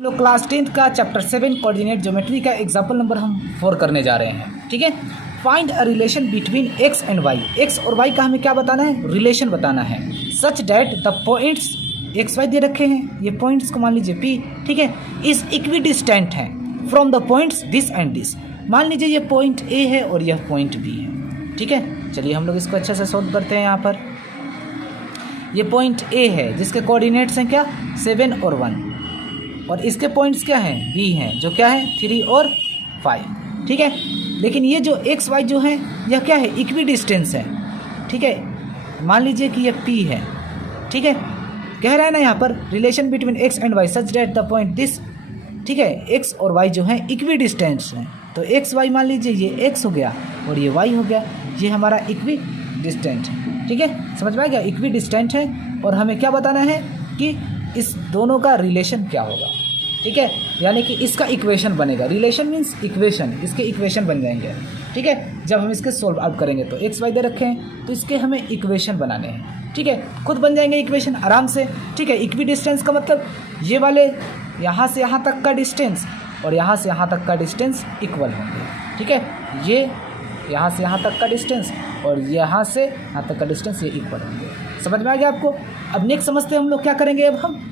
हम लोग class 10th का चैप्टर 7 कोऑर्डिनेट ज्योमेट्री का एग्जाम्पल नंबर हम 4 करने जा रहे हैं। ठीक है, find a relation between X and Y. X और वाई का हमें क्या बताना है, रिलेशन बताना है। Such that the points X Y दे रखे हैं, ये पॉइंट्स को मान लीजिए पी, ठीक है, इज इक्विडिस्टेंट है from the points this and this. मान लीजिए ये पॉइंट ए है और यह पॉइंट बी है। ठीक है, चलिए हम लोग इसको अच्छे से सॉल्व करते हैं। यहाँ पर ये पॉइंट ए है जिसके कोऑर्डिनेट्स हैं क्या, 7 और 1, और इसके पॉइंट्स क्या हैं, बी हैं, जो क्या है 3 और 5। ठीक है, लेकिन ये जो एक्स वाई जो है यह क्या है, इक्वी डिस्टेंस है। ठीक है, मान लीजिए कि ये पी है। ठीक है, कह रहा है ना यहाँ पर relation between X and Y such that the point this. ठीक है, एक्स और वाई जो है इक्वी डिस्टेंस हैं, तो एक्स वाई मान लीजिए ये एक्स हो गया और ये वाई हो गया, ये हमारा इक्वी डिस्टेंट है। ठीक है, समझ में आ गया, इक्वी डिस्टेंट है। और हमें क्या बताना है कि इस दोनों का रिलेशन क्या होगा। ठीक है, यानी कि इसका इक्वेशन बनेगा। रिलेशन मीन्स इक्वेशन, इसके इक्वेशन बन जाएंगे। ठीक है, जब हम इसके सोल्व आउट करेंगे तो एक्स वाई दे रखे हैं तो इसके हमें इक्वेशन बनाने हैं। ठीक है, खुद बन जाएंगे इक्वेशन आराम से। ठीक है, इक्वी डिस्टेंस का मतलब ये वाले यहाँ से यहाँ तक का डिस्टेंस और यहाँ से यहाँ तक का डिस्टेंस इक्वल होंगे। ठीक है, ये यहाँ से यहाँ तक का डिस्टेंस और यहाँ से यहाँ तक का डिस्टेंस ये इक्वल होंगे। समझ में आ गया आपको। अब नेक्स्ट समझते हैं हम लोग क्या करेंगे। अब हम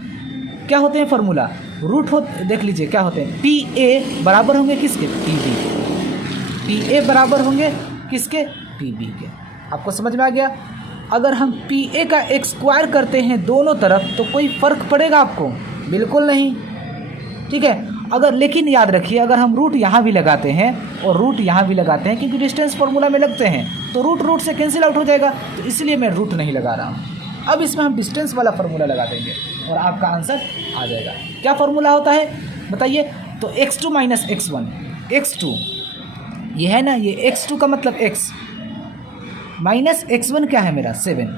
क्या होते हैं फार्मूला, रूट हो, देख लीजिए क्या होते हैं। पी ए बराबर होंगे किसके, पी बी। पी ए बराबर होंगे किसके, पी बी के। आपको समझ में आ गया। अगर हम पी ए का एक स्क्वायर करते हैं दोनों तरफ तो कोई फ़र्क पड़ेगा आपको, बिल्कुल नहीं। ठीक है, अगर लेकिन याद रखिए अगर हम रूट यहाँ भी लगाते हैं और रूट यहाँ भी लगाते हैं, क्योंकि डिस्टेंस फार्मूला में लगते हैं, तो रूट से कैंसिल आउट हो जाएगा, तो इसलिए मैं रूट नहीं लगा रहा हूँ। अब इसमें हम डिस्टेंस वाला फार्मूला लगा देंगे और आपका आंसर आ जाएगा। क्या फार्मूला होता है बताइए, तो x2 माइनस x1। x2 ये है ना, ये x2 का मतलब x माइनस x1 क्या है मेरा 7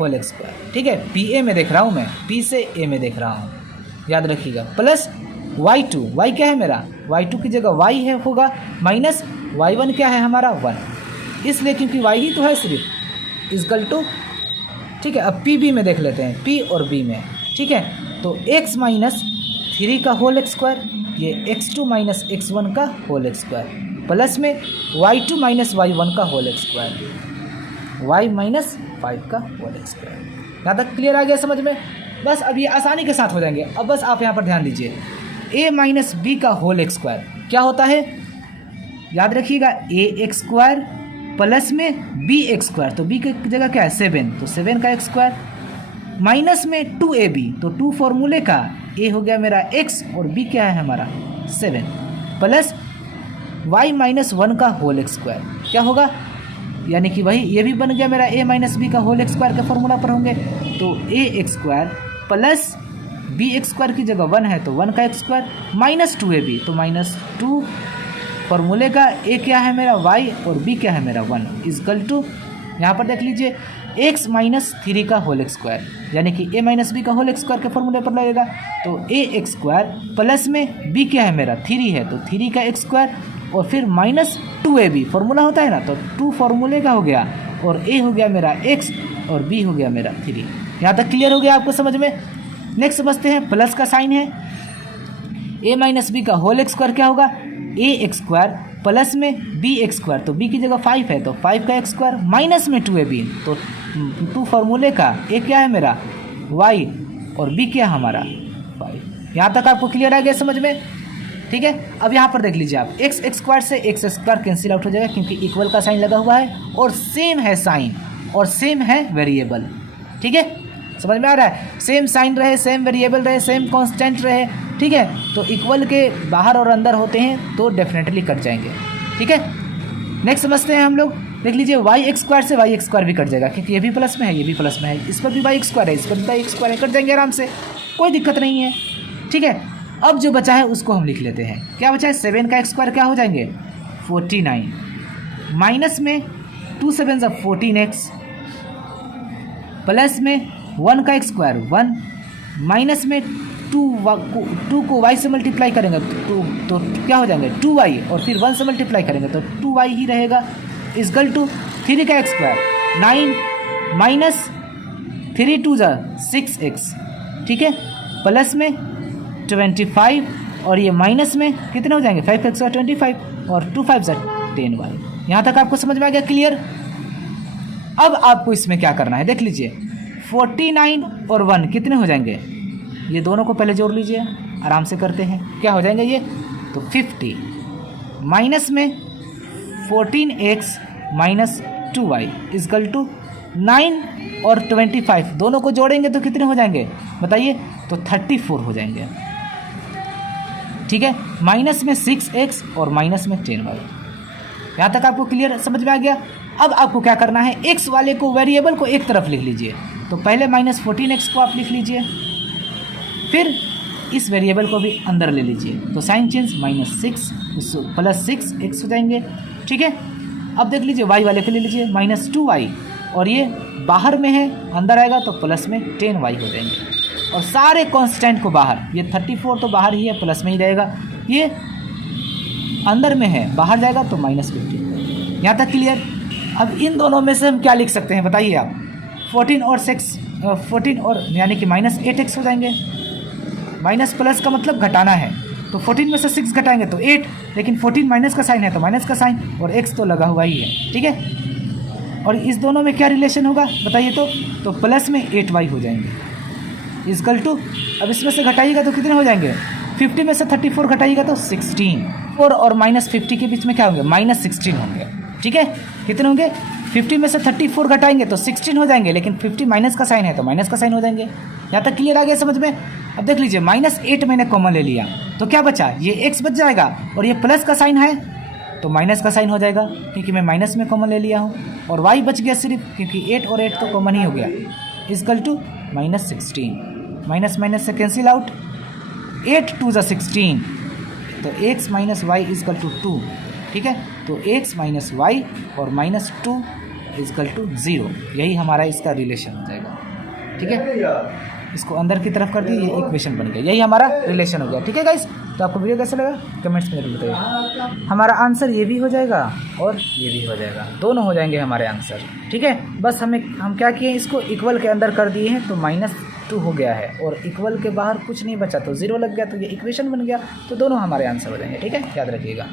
होल स्क्वायर। ठीक है, पी ए में देख रहा हूँ मैं, पी से ए में देख रहा हूँ, याद रखिएगा। प्लस y2, y क्या है मेरा, y2 की जगह y है होगा, माइनस y1 क्या है हमारा 1, इसलिए क्योंकि y ही तो है सिर्फ, इजकल टू। ठीक है, अब पी बी में देख लेते हैं, पी और बी में। ठीक है, तो x माइनस 3 का होल स्क्वायर, ये x2 माइनस x1 का होल स्क्वायर, प्लस में y2 माइनस y1 का होल स्क्वायर, y माइनस 5 का होल स्क्वायर। यहाँ तक क्लियर आ गया समझ में। बस अब ये आसानी के साथ हो जाएंगे। अब बस आप यहाँ पर ध्यान दीजिए, a माइनस बी का होल स्क्वायर क्या होता है, याद रखिएगा, a एक्स स्क्वायर प्लस में बी एक्स स्क्वायर, तो बी की जगह क्या है 7, तो 7 का एक्स स्क्वायर, माइनस में 2ab, तो 2 फॉर्मूले का a हो गया मेरा x और b क्या है हमारा 7, प्लस y माइनस 1 का होल स्क्वायर क्या होगा, यानी कि वही ये भी बन गया मेरा a माइनस बी का होल स्क्वायर के फॉर्मूला पर होंगे, तो a X square plus B X square की जगह 1 है तो 1 का एक्स स्क्वायर, माइनस 2ab, तो माइनस 2 फॉर्मूले का a क्या है मेरा y और b क्या है मेरा 1, इजकल टू यहाँ पर देख लीजिए x माइनस 3 का होल स्क्वायर, यानी कि a माइनस बी का होल स्क्वायर के फॉर्मूले पर लगेगा, तो a एक्स स्क्वायर प्लस में b क्या है मेरा 3 है, तो 3 का एक्स स्क्वायर और फिर माइनस 2ab, फॉर्मूला होता है ना, तो 2 फॉर्मूले का हो गया और a हो गया मेरा x और b हो गया मेरा 3। यहाँ तक क्लियर हो गया आपको समझ में। नेक्स्ट समझते हैं, प्लस का साइन है, a माइनस बी का होल स्क्वायर क्या होगा, a एक्स स्क्वायर प्लस में b एक्स स्क्वायर, तो b की जगह 5 है तो 5 का एक्स स्क्वायर, माइनस में 2ab, तो 2 फार्मूले का a क्या है मेरा y और b क्या है हमारा 5। यहाँ तक आपको क्लियर आ गया समझ में। ठीक है, अब यहाँ पर देख लीजिए आप, x एक्स स्क्वायर से एक्स स्क्वायर कैंसिल आउट हो जाएगा क्योंकि इक्वल का साइन लगा हुआ है और सेम है साइन और सेम है वेरिएबल। ठीक है, समझ में आ रहा है, सेम साइन रहे, सेम वेरिएबल रहे, सेम कांस्टेंट रहे। ठीक है, तो इक्वल के बाहर और अंदर होते हैं तो डेफिनेटली कट जाएंगे। ठीक है, नेक्स्ट समझते हैं हम लोग, देख लीजिए y एक्स स्क्वायर से y एक्स स्क्वायर भी कट जाएगा क्योंकि ये भी प्लस में है, ये भी प्लस में है, इस पर भी y एक्स स्क्वायर है, इस पर भी y एक्स स्क्वायर है, कट जाएंगे आराम से, कोई दिक्कत नहीं है। ठीक है, अब जो बचा है उसको हम लिख लेते हैं। क्या बचा है, 7 का एक्स स्क्वायर क्या हो जाएंगे 49, माइनस में 2 7 14x, प्लस में 1 का एक्स स्क्वायर 1, माइनस में 2 को y से मल्टीप्लाई करेंगे तो क्या हो जाएंगे 2y, और फिर 1 से मल्टीप्लाई करेंगे तो 2y ही रहेगा, इजकल टू 3 का एक्स स्क्वायर 9 माइनस 3 2 6x। ठीक है, प्लस में 25 और ये माइनस में कितने हो जाएंगे 5x और 25 और 2 5 10y। यहाँ तक आपको समझ में आ गया, क्लियर। अब आपको इसमें क्या करना है देख लीजिए, 49 और 1 कितने हो जाएंगे, ये दोनों को पहले जोड़ लीजिए, आराम से करते हैं, क्या हो जाएंगे ये, तो 50 माइनस में 14x minus 2y is equal to 9 और 25 दोनों को जोड़ेंगे तो कितने हो जाएंगे बताइए, तो 34 हो जाएंगे, ठीक है। माइनस में 6x और माइनस में 10y। यहाँ तक आपको क्लियर समझ में आ गया। अब आपको क्या करना है, x वाले को वेरिएबल को एक तरफ लिख लीजिए, तो पहले माइनस 14x को आप लिख लीजिए, फिर इस वेरिएबल को भी अंदर ले लीजिए, तो साइन चेंज -6 प्लस 6x हो जाएंगे, ठीक है। अब देख लीजिए y वाले को ले लीजिए -2y और ये बाहर में है, अंदर आएगा तो प्लस में 10y हो जाएंगे, और सारे कांस्टेंट को बाहर, ये 34 तो बाहर ही है प्लस में ही रहेगा, ये अंदर में है बाहर जाएगा तो -50। यहाँ तक क्लियर। अब इन दोनों में से हम क्या लिख सकते हैं बताइए आप, 14 और यानी कि -8x हो जाएंगे, माइनस प्लस का मतलब घटाना है, तो 14 में से 6 घटाएंगे तो 8, लेकिन 14 माइनस का साइन है तो माइनस का साइन, और x तो लगा हुआ ही है, ठीक है। और इस दोनों में क्या रिलेशन होगा बताइए, तो प्लस में 8y हो जाएंगे इजकल टू, अब इसमें से घटाइएगा तो कितने हो जाएंगे, 50 में से 34 घटाइएगा तो 16, और -50 के बीच में क्या होंगे, -16 होंगे, ठीक है। कितने होंगे, 50 में से 34 घटाएंगे तो 16 हो जाएंगे, लेकिन 50 माइनस का साइन है तो माइनस का साइन हो जाएंगे। यहाँ तक क्लियर आ गया समझ में। अब देख लीजिए -8 मैंने कॉमन ले लिया तो क्या बचा, ये x बच जाएगा, और ये प्लस का साइन है तो माइनस का साइन हो जाएगा, क्योंकि मैं माइनस में कॉमन ले लिया हूँ, और y बच गया सिर्फ, क्योंकि 8 और 8 तो कॉमन ही हो गया, इजकल टू -16, माइनस माइनस से कैंसिल आउट, 8 2 = 16, तो x minus Y equal to 2, ठीक है। तो x माइनस वाई और -2 इजकल टू 0, यही हमारा इसका रिलेशन हो जाएगा, ठीक है। इसको अंदर की तरफ कर दिए, ये इक्वेशन बन गया, यही हमारा रिलेशन हो गया, ठीक है गाइस। तो आपको वीडियो कैसा लगा कमेंट्स में जरूर बताइए। हमारा आंसर ये भी हो जाएगा और ये भी हो जाएगा, दोनों हो जाएंगे हमारे आंसर, ठीक है। बस हम क्या किए, इसको इक्वल के अंदर कर दिए हैं तो -2 हो गया है, और इक्वल के बाहर कुछ नहीं बचा तो 0 लग गया, तो ये इक्वेशन बन गया, तो दोनों हमारे आंसर हो जाएंगे, ठीक है, याद रखिएगा।